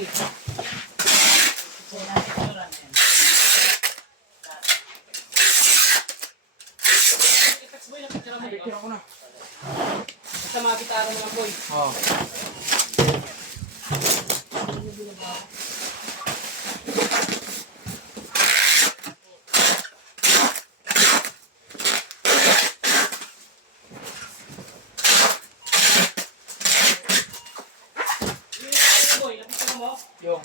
boy. Picture ako na. Basta makakita mo lang boy. Oo. Yung.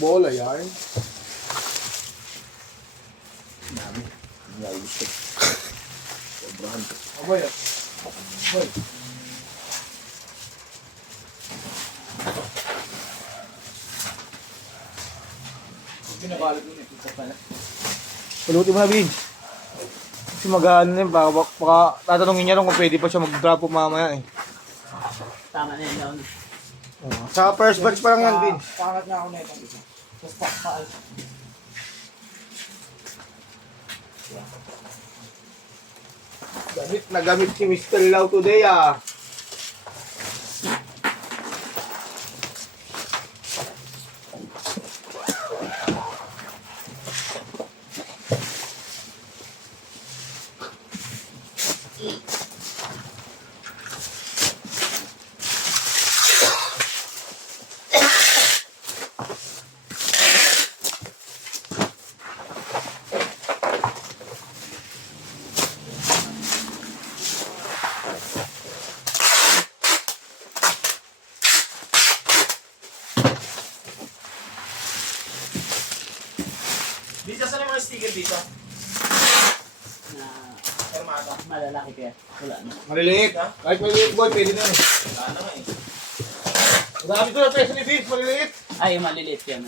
Bola yan. Dami. Layos ko. Sobrahan. Aboy. Boy. Binabalot mo ito pala. Palutin mo na, Bin. Kasi mag-ano na yun. Baka tatanungin niya rin kung pwede pa siya mag-drop up mamaya eh. Tama na yun. Sa first batch pa lang yan, Bin. Pangat na ako na itong isa. Tapos pakpaal. Gamit na gamit si Mr. Lau today ah. Dito saan yung mga sticker dito? Na Armada. malalaki kaya. Wala na. Maliliit. Kahit maliliit boy, pwede na eh. Wala na nga eh. Marami ko na peso ni Vince, maliliit. Ay, maliliit yan.